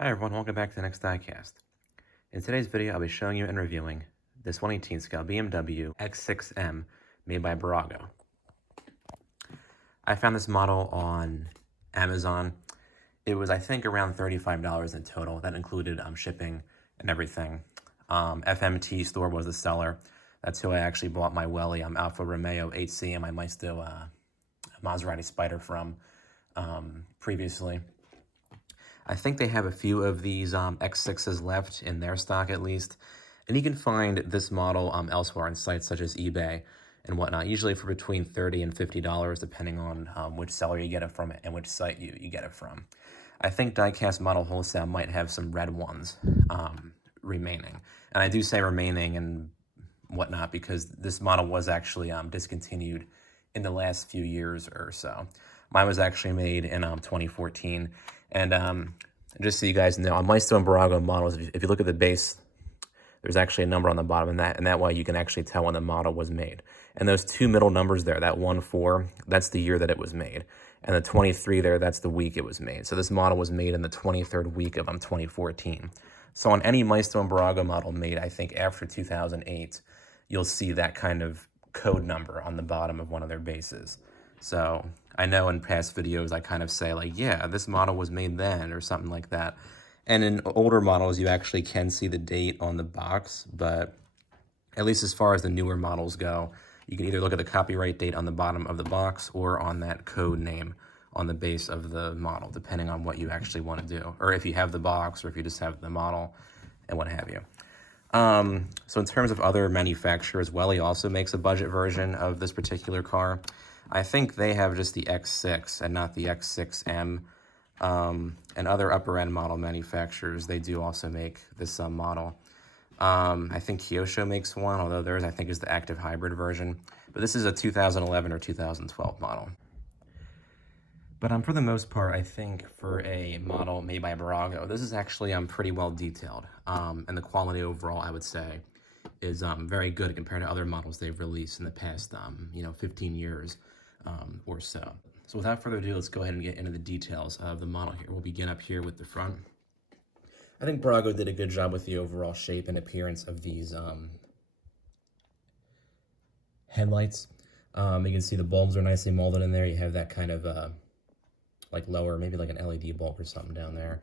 Hi everyone, welcome back to the next diecast. In today's video, I'll be showing you and reviewing this 1/18 scale BMW X6M made by Bburago. I found this model on Amazon. It was, I think, around $35 in total. That included shipping and everything. FMT store was the seller. That's who I actually bought my Welly Alfa Romeo 8C my Maisto Maserati Spider from previously. I think they have a few of these X6s left in their stock at least, and you can find this model elsewhere on sites such as eBay and whatnot, usually for between $30 and $50 depending on which seller you get it from and which site you get it from. I think Diecast Model Wholesale might have some red ones remaining, and I do say remaining and whatnot because this model was actually discontinued in the last few years or so. Mine was actually made in 2014. And just so you guys know, on Maisto and Bburago models, if you look at the base, there's actually a number on the bottom, and that way you can actually tell when the model was made. And those two middle numbers there, that 1-4, that's the year that it was made. And the 23 there, that's the week it was made. So this model was made in the 23rd week of 2014. So on any Maisto and Bburago model made, I think after 2008, you'll see that kind of code number on the bottom of one of their bases. So I know in past videos I kind of say like, yeah, this model was made then or something like that. And in older models, you actually can see the date on the box, but at least as far as the newer models go, you can either look at the copyright date on the bottom of the box or on that code name on the base of the model, depending on what you actually want to do, or if you have the box or if you just have the model and what have you. So in terms of other manufacturers, Welly also makes a budget version of this particular car. I think they have just the X6 and not the X6M. And other upper-end model manufacturers, they do also make this model. I think Kyosho makes one, although theirs, I think, is the active hybrid version. But this is a 2011 or 2012 model. But for the most part, I think for a model made by Bburago, this is actually pretty well detailed. And the quality overall, I would say, is very good compared to other models they've released in the past, 15 years or so. So without further ado, let's go ahead and get into the details of the model here. We'll begin up here with the front. I think Bburago did a good job with the overall shape and appearance of these headlights. You can see the bulbs are nicely molded in there. You have that kind of like lower, maybe like an LED bulb or something down there.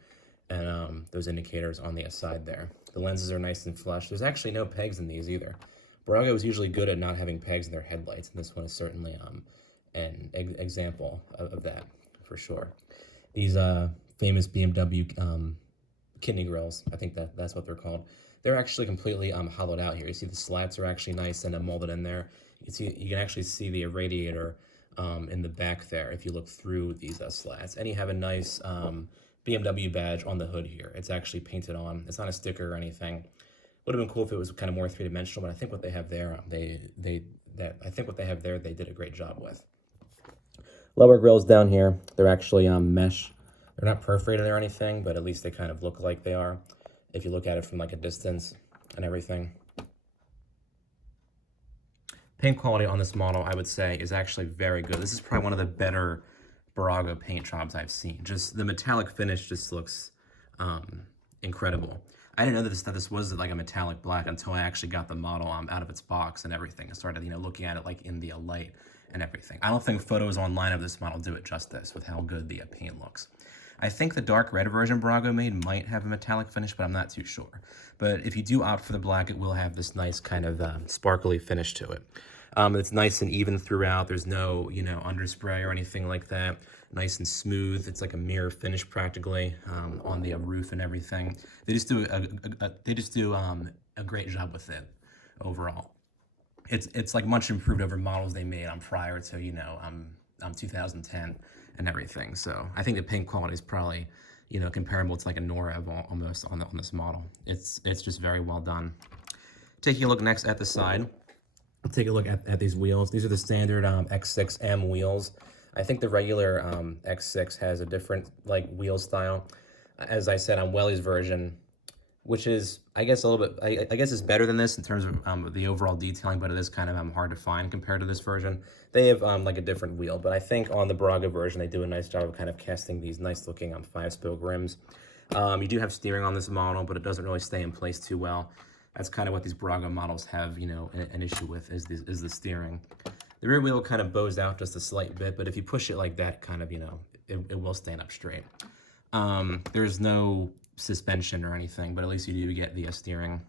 And those indicators on the side there. The lenses are nice and flush. There's actually no pegs in these either. Bburago is usually good at not having pegs in their headlights, and this one is certainly an example of that, for sure. These famous BMW kidney grills, I think that's what they're called. They're actually completely hollowed out here. You see the slats are actually nice and molded in there. You can actually see the radiator in the back there if you look through these slats. And you have a nice BMW badge on the hood here. It's actually painted on. It's not a sticker or anything. Would have been cool if it was kind of more three-dimensional, but I think what they have there, they did a great job with. Lower grills down here, they're actually mesh. They're not perforated or anything, but at least they kind of look like they are if you look at it from like a distance and everything. Paint quality on this model, I would say, is actually very good. This is probably one of the better Bburago paint jobs I've seen. Just the metallic finish just looks incredible. I didn't know that this was like a metallic black until I actually got the model out of its box and everything and started, looking at it like in the light and everything. I don't think photos online of this model do it justice with how good the paint looks. I think the dark red version Bburago made might have a metallic finish, but I'm not too sure. But if you do opt for the black, it will have this nice kind of sparkly finish to it. It's nice and even throughout. There's no, underspray or anything like that. Nice and smooth. It's like a mirror finish practically on the roof and everything. They just do a great job with it overall. It's like much improved over models they made prior to 2010 and everything. So I think the paint quality is probably comparable to like a Nora almost on this model. It's just very well done. Taking a look next at the side. Take a look at these wheels. These are the standard X6M wheels. I think the regular X6 has a different wheel style. As I said, on Welly's version, which is I guess a little bit, I guess it's better than this in terms of the overall detailing, but it is kind of hard to find compared to this version. They have like a different wheel, but I think on the Bburago version they do a nice job of kind of casting these nice looking 5-spoke rims. You do have steering on this model, but it doesn't really stay in place too well. That's kind of what these Bburago models have, you know, an issue with is the steering. The rear wheel kind of bows out just a slight bit, but if you push it like that, kind of, you know, it will stand up straight. There's no suspension or anything, but at least you do get the steering.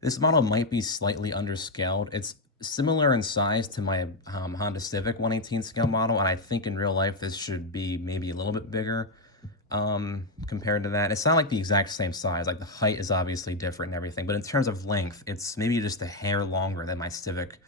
This model might be slightly underscaled. It's similar in size to my Honda Civic 1/18 scale model, and I think in real life this should be maybe a little bit bigger compared to that. It's not like the exact same size. Like the height is obviously different and everything, but in terms of length, it's maybe just a hair longer than my Civic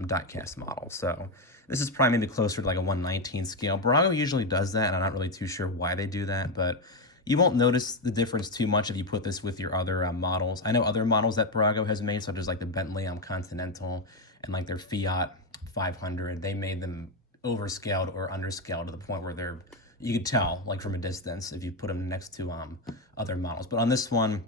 diecast model. So this is probably maybe closer to like a 1/19 scale. Bburago usually does that, and I'm not really too sure why they do that, but you won't notice the difference too much if you put this with your other models. I know other models that Bburago has made, such as like the Bentley Continental and like their Fiat 500. They made them overscaled or underscaled to the point where you could tell like from a distance if you put them next to other models. But on this one,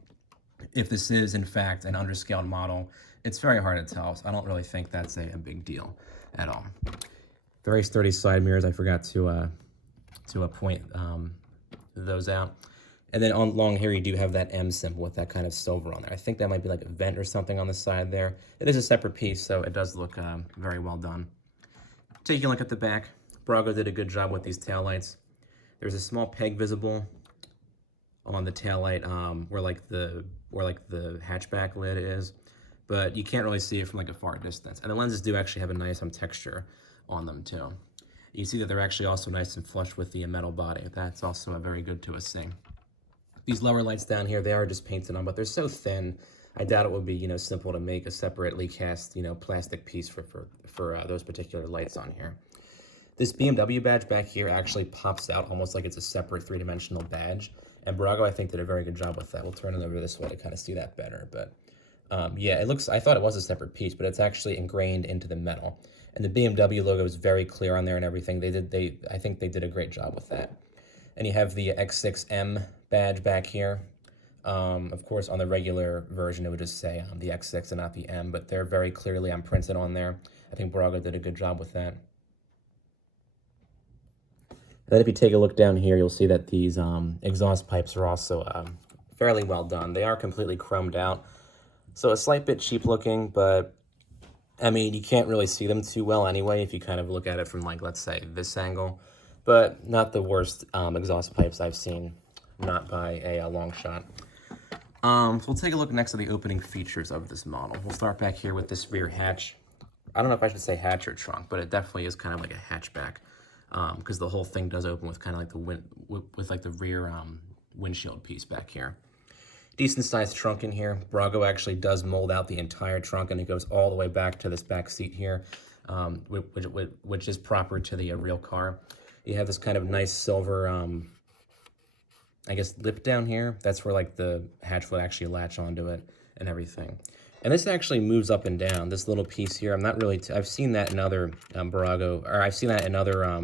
if this is in fact an underscaled model, it's very hard to tell. So I don't really think that's a big deal at all. Very sturdy side mirrors. I forgot to point those out. And then along here, you do have that M symbol with that kind of silver on there. I think that might be like a vent or something on the side there. It is a separate piece, so it does look very well done. Taking a look at the back, Bburago did a good job with these taillights. There's a small peg visible on the taillight where the hatchback lid is, but you can't really see it from like a far distance. And the lenses do actually have a nice texture on them too. You see that they're actually also nice and flush with the metal body. That's also very good to see. These lower lights down here, they are just painted on, but they're so thin, I doubt it would be, you know, simple to make a separately cast, you know, plastic piece for those particular lights on here. This BMW badge back here actually pops out almost like it's a separate three-dimensional badge, and Bburago, I think, did a very good job with that. We'll turn it over this way to kind of see that better, but yeah, I thought it was a separate piece, but it's actually ingrained into the metal. And the BMW logo is very clear on there and everything. I think they did a great job with that. And you have the X6M badge back here. Of course, on the regular version, it would just say the X6 and not the M, but they're very clearly printed on there. I think Bburago did a good job with that. And then if you take a look down here, you'll see that these exhaust pipes are also fairly well done. They are completely chromed out. So a slight bit cheap looking, but I mean, you can't really see them too well anyway if you kind of look at it from like, let's say, this angle. But not the worst exhaust pipes I've seen, not by a long shot. So we'll take a look next at the opening features of this model. We'll start back here with this rear hatch. I don't know if I should say hatch or trunk, but it definitely is kind of like a hatchback because the whole thing does open with kind of like the rear windshield piece back here. Decent sized trunk in here. Bburago actually does mold out the entire trunk, and it goes all the way back to this back seat here, which is proper to the real car. You have this kind of nice silver, I guess, lip down here. That's where like the hatch would actually latch onto it and everything. And this actually moves up and down. This little piece here, I'm not really, I've seen that in other Bburago, or I've seen that in other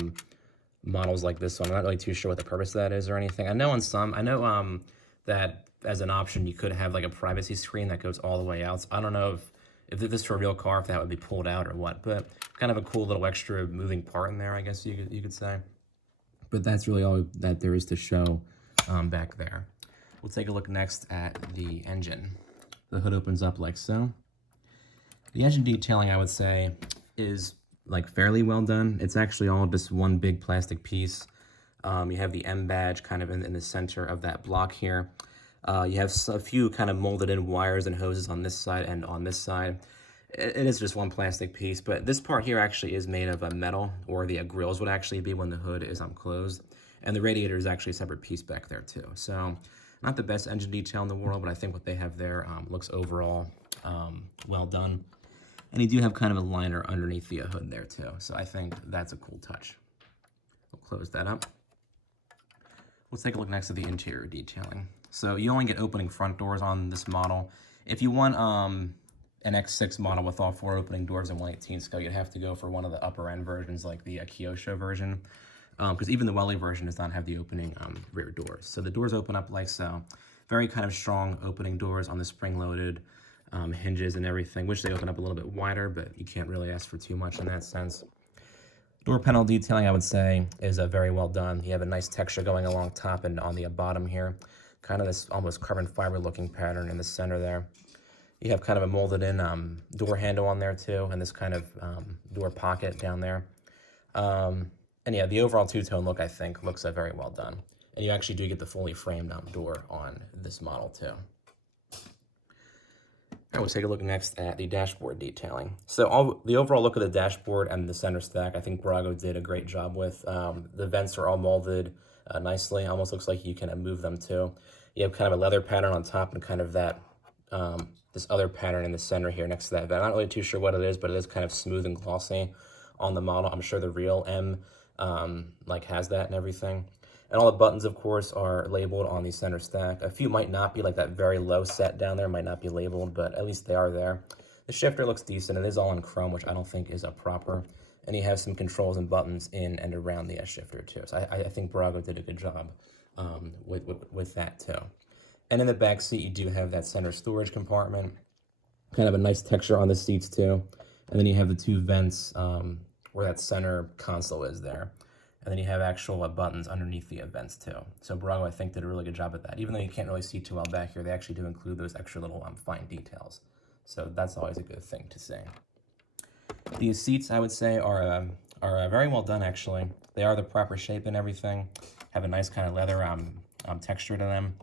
models like this one. I'm not really too sure what the purpose of that is or anything. I know that as an option, you could have like a privacy screen that goes all the way out. So I don't know if this were a real car, if that would be pulled out or what, but kind of a cool little extra moving part in there, I guess you could say. But that's really all that there is to show back there. We'll take a look next at the engine. The hood opens up like so. The engine detailing, I would say, is like fairly well done. It's actually all just one big plastic piece. You have the M badge kind of in the center of that block here. You have a few kind of molded in wires and hoses on this side and on this side. It is just one plastic piece, but this part here actually is made of metal, or the grills would actually be when the hood is closed. And the radiator is actually a separate piece back there too. So not the best engine detail in the world, but I think what they have there looks overall well done. And you do have kind of a liner underneath the hood there too. So I think that's a cool touch. We'll close that up. Let's take a look next at the interior detailing. So you only get opening front doors on this model. If you want an X6 model with all 4 opening doors and 1/18 scale, you'd have to go for one of the upper end versions like the Kyosho version. Because even the Welly version does not have the opening rear doors. So the doors open up like so. Very kind of strong opening doors on the spring-loaded hinges and everything. Wish they open up a little bit wider, but you can't really ask for too much in that sense. Door panel detailing, I would say, is very well done. You have a nice texture going along top and on the bottom here. Kind of this almost carbon fiber looking pattern in the center there. You have kind of a molded in door handle on there too, and this kind of door pocket down there. And yeah, the overall two-tone look, I think, looks very well done. And you actually do get the fully framed door on this model too. I will take a look next at the dashboard detailing. So the overall look of the dashboard and the center stack, I think Bburago did a great job with. The vents are all molded nicely. Almost looks like you can move them too. You have kind of a leather pattern on top and kind of that this other pattern in the center here next to that vent. I'm not really too sure what it is, but it is kind of smooth and glossy on the model. I'm sure the real M like has that and everything. And all the buttons, of course, are labeled on the center stack. A few might not be, like that very low set down there might not be labeled, but at least they are there. The shifter looks decent. It is all in chrome, which I don't think is a proper. And you have some controls and buttons in and around the shifter too. So I think Bburago did a good job with that too. And in the back seat, you do have that center storage compartment. Kind of a nice texture on the seats too. And then you have the two vents where that center console is there. And then you have actual buttons underneath the vents too. So Bburago, I think, did a really good job at that. Even though you can't really see too well back here, they actually do include those extra little fine details. So that's always a good thing to say. These seats, I would say, are very well done, actually. They are the proper shape and everything. Have a nice kind of leather texture to them.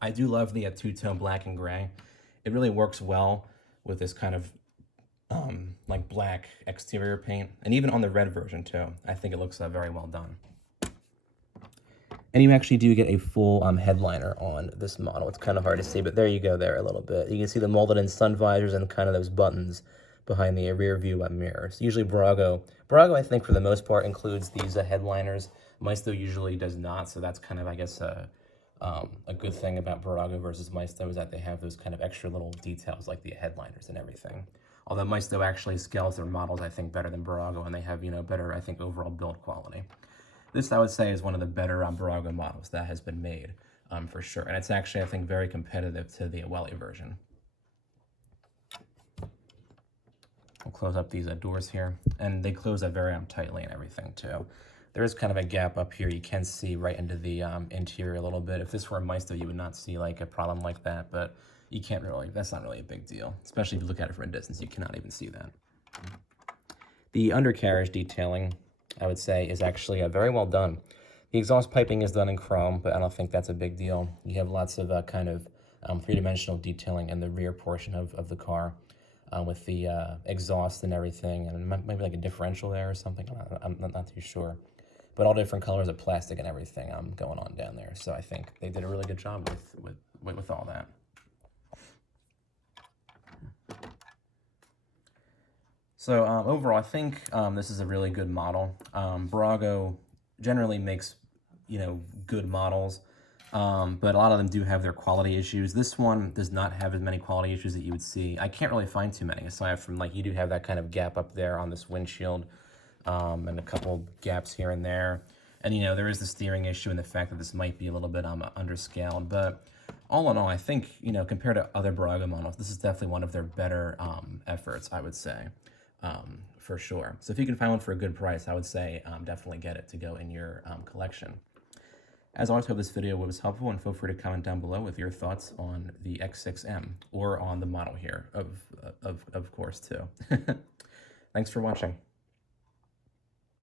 I do love the two-tone black and gray. It really works well with this kind of like black exterior paint, and even on the red version too. I think it looks very well done. And you actually do get a full headliner on this model. It's kind of hard to see, but there you go there a little bit. You can see the molded in sun visors and kind of those buttons behind the rear view mirrors. Usually Bburago, I think, for the most part, includes these headliners. Maisto usually does not, so that's kind of, I guess, a good thing about Bburago versus Maisto is that they have those kind of extra little details like the headliners and everything. Although Maisto actually scales their models, I think, better than Bburago, and they have, better, I think, overall build quality. This, I would say, is one of the better Bburago models that has been made, for sure. And it's actually, I think, very competitive to the Welly version. I'll close up these doors here, and they close up very tightly and everything, too. There is kind of a gap up here. You can see right into the interior a little bit. If this were a Maisto, you would not see, like, a problem like that, but you can't really, that's not really a big deal. Especially if you look at it from a distance, you cannot even see that. The undercarriage detailing, I would say, is actually very well done. The exhaust piping is done in chrome, but I don't think that's a big deal. You have lots of kind of three-dimensional detailing in the rear portion of the car with the exhaust and everything, and maybe like a differential there or something. I'm not too sure. But all different colors of plastic and everything going on down there. So I think they did a really good job with all that. So overall, I think this is a really good model. Bburago generally makes, good models, but a lot of them do have their quality issues. This one does not have as many quality issues that you would see. I can't really find too many, aside from, like, you do have that kind of gap up there on this windshield, and a couple gaps here and there. And, there is the steering issue and the fact that this might be a little bit underscaled, but all in all, I think, compared to other Bburago models, this is definitely one of their better efforts, I would say. For sure. So if you can find one for a good price, I would say definitely get it to go in your collection. As always, hope this video was helpful, and feel free to comment down below with your thoughts on the X6M or on the model here, of course, too. Thanks for watching.